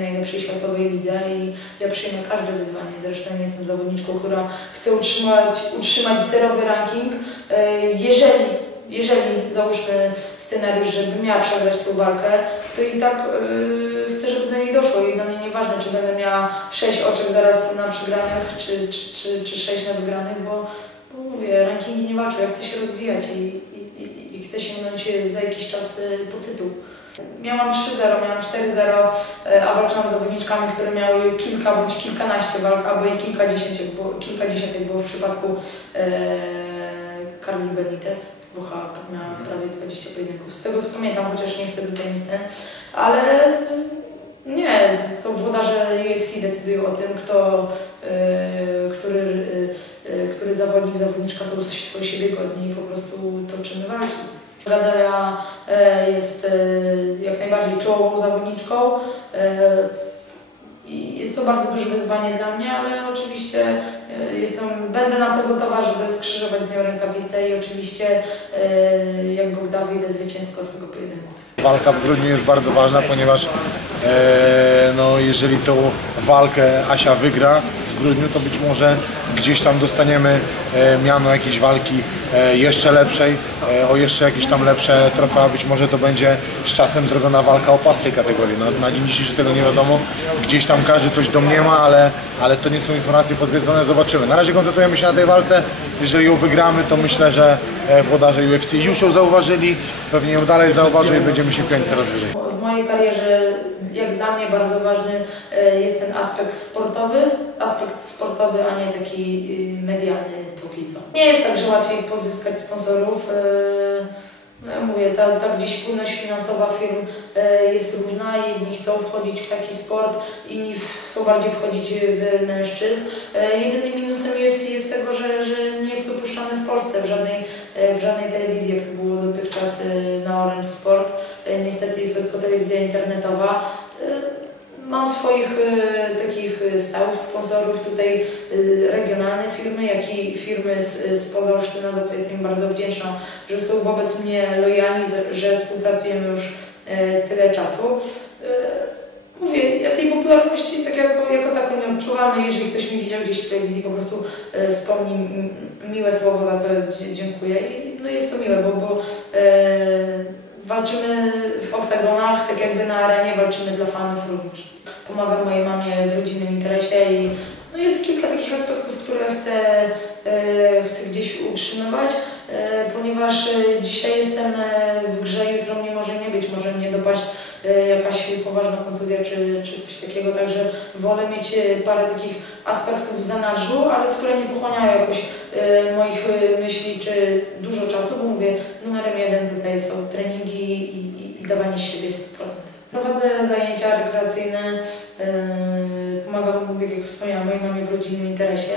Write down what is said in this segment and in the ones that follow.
najlepszej światowej lidze i ja przyjmę każde wyzwanie. Zresztą jestem zawodniczką, która chce utrzymać, utrzymać zerowy ranking. E, Jeżeli, jeżeli załóżmy scenariusz, żeby miała przegrać tę walkę, to i tak e, chcę, żeby do niej doszło i dla mnie nieważne, czy będę miała 6 oczek zaraz na przegranych, czy, czy, czy, czy 6 na wygranych, bo, bo mówię, rankingi nie walczą, ja chcę się rozwijać i chcę sięgnąć za jakiś czas e, po tytuł. Miałam 3-0, miałam 4-0, e, a walczyłam z zawodniczkami, które miały kilka bądź kilkanaście walk, albo i kilkadziesiąt, bo, kilkadziesiąt jak było w przypadku e, Carly Benitez. Bucha miała prawie 20 pojedynków. Z tego co pamiętam, chociaż nie chcę tutaj nic ale e, nie, to włodarze UFC decydują o tym, kto, e, który, e, e, który zawodnik, zawodniczka są, są siebie godni i po prostu toczymy walki. Gadalia e, jest e, jak najbardziej czołową zawodniczką e, jest to bardzo duże wyzwanie dla mnie, ale oczywiście jestem, będę na to gotowa, żeby skrzyżować z nią rękawice i oczywiście jak Bóg da wyjdę zwycięsko z tego pojedynku. Walka w grudniu jest bardzo ważna, ponieważ no, jeżeli tą walkę Asia wygra w grudniu, to być może gdzieś tam dostaniemy e, miano jakiejś walki e, jeszcze lepszej, e, o jeszcze jakieś tam lepsze trofea. Być może to będzie z czasem zrobiona walka o pas tej kategorii. Na, na dzień dzisiejszy tego nie wiadomo. Gdzieś tam każdy coś domniema, ale, ale to nie są informacje potwierdzone. Zobaczymy. Na razie koncentrujemy się na tej walce. Jeżeli ją wygramy, to myślę, że włodarze UFC już ją zauważyli, pewnie ją dalej zauważą i będziemy się kręcić coraz wyżej. Mojej karierze, jak dla mnie, bardzo ważny e, jest ten aspekt sportowy, aspekt sportowy, a nie taki y, medialny póki co. Nie jest tak, że łatwiej pozyskać sponsorów. e, No ja mówię, ta, ta gdzieś płynność finansowa firm e, jest różna. Jedni chcą wchodzić w taki sport, inni chcą bardziej wchodzić w mężczyzn. Jedynym minusem UFC jest tego, że, że nie jest to puszczane w Polsce w żadnej, w żadnej telewizji, jak było dotychczas na Orange Sport. E, Niestety jest to tylko telewizja internetowa. E, Mam swoich e, takich stałych sponsorów, tutaj regionalne firmy, jak i firmy spoza Olsztyna, za co jestem bardzo wdzięczna, że są wobec mnie lojalni, że- współpracujemy już tyle czasu. Mówię, ja tej popularności tak jako, jako taką nie odczuwam. Jeżeli ktoś mnie widział gdzieś w telewizji, po prostu wspomni miłe słowo, za co dziękuję. I no jest to miłe, bo, bo walczymy oktagonach, tak jakby na arenie, walczymy dla fanów również. Pomagam mojej mamie w rodzinnym interesie i no jest kilka takich aspektów, które chcę, e, chcę gdzieś utrzymywać, e, ponieważ e, dzisiaj jestem e, w grze, jutro mnie może nie być, może mnie dopaść e, jakaś poważna kontuzja czy, czy coś takiego, także wolę mieć parę takich aspektów w zanadrzu, ale które nie pochłaniają jakoś moich myśli czy dużo czasu, bo mówię, numerem jeden tutaj są treningi i, dawanie siebie 100%. Prowadzę zajęcia rekreacyjne, yy, pomagam, tak jak wspomniałam, mojej mamie w rodzinnym interesie.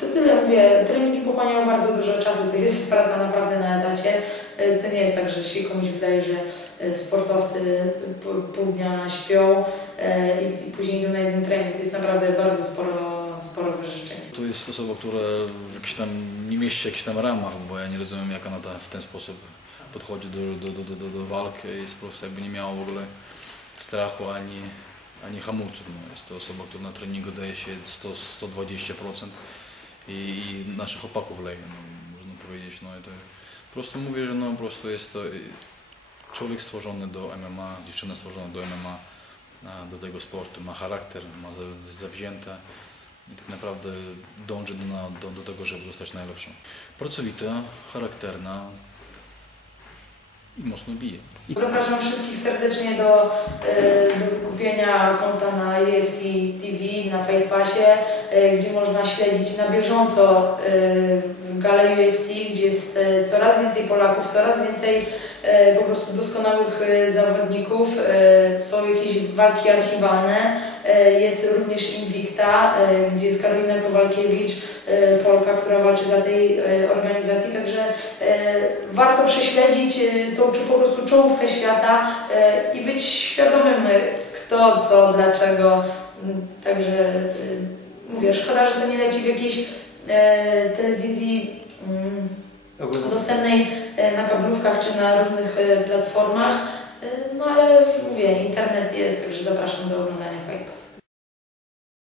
To tyle, mówię, treningi pochłaniają bardzo dużo czasu, to jest praca naprawdę na etacie. Yy, To nie jest tak, że się komuś wydaje, że yy, sportowcy pół, dnia śpią i, później idą na jeden trening. To jest naprawdę bardzo sporo, sporo wyrzeczeń. To jest osoba, która jakiś tam nie mieści jakichś tam ramach, bo ja nie rozumiem jak ona ta, w ten sposób podchodzi do, do, do, do, do, walki. Jest po prostu jakby nie miała w ogóle strachu ani, ani hamulców. No, jest to osoba, która na treningu daje się 100, 120% i, i naszych chłopaków leje, no, można powiedzieć. No, to po prostu mówię, że no, po prostu jest to y, człowiek stworzony do MMA, dziewczyna stworzona do MMA, do tego sportu, ma charakter, ma za- zawzięte i tak naprawdę dąży do, do, do tego, żeby zostać najlepszą. Pracowita, charakterna i mocno bije. Zapraszam wszystkich serdecznie do, e, do wykupienia konta na UFC TV, na Fight Passie, e, gdzie można śledzić na bieżąco e, galę UFC, gdzie jest coraz więcej Polaków, coraz więcej po prostu doskonałych zawodników. Są jakieś walki archiwalne, jest również Invicta, gdzie jest Karolina Kowalkiewicz, Polka, która walczy dla tej e, organizacji, także e, warto prześledzić e, tą czy po prostu czołówkę świata e, i być świadomym e, kto, co, dlaczego. Mm, Także e, mówię, szkoda, że to nie leci w jakiejś e, telewizji mm, dostępnej e, na kablówkach czy na różnych e, platformach. E, No ale mówię, internet jest, także zapraszam do oglądania.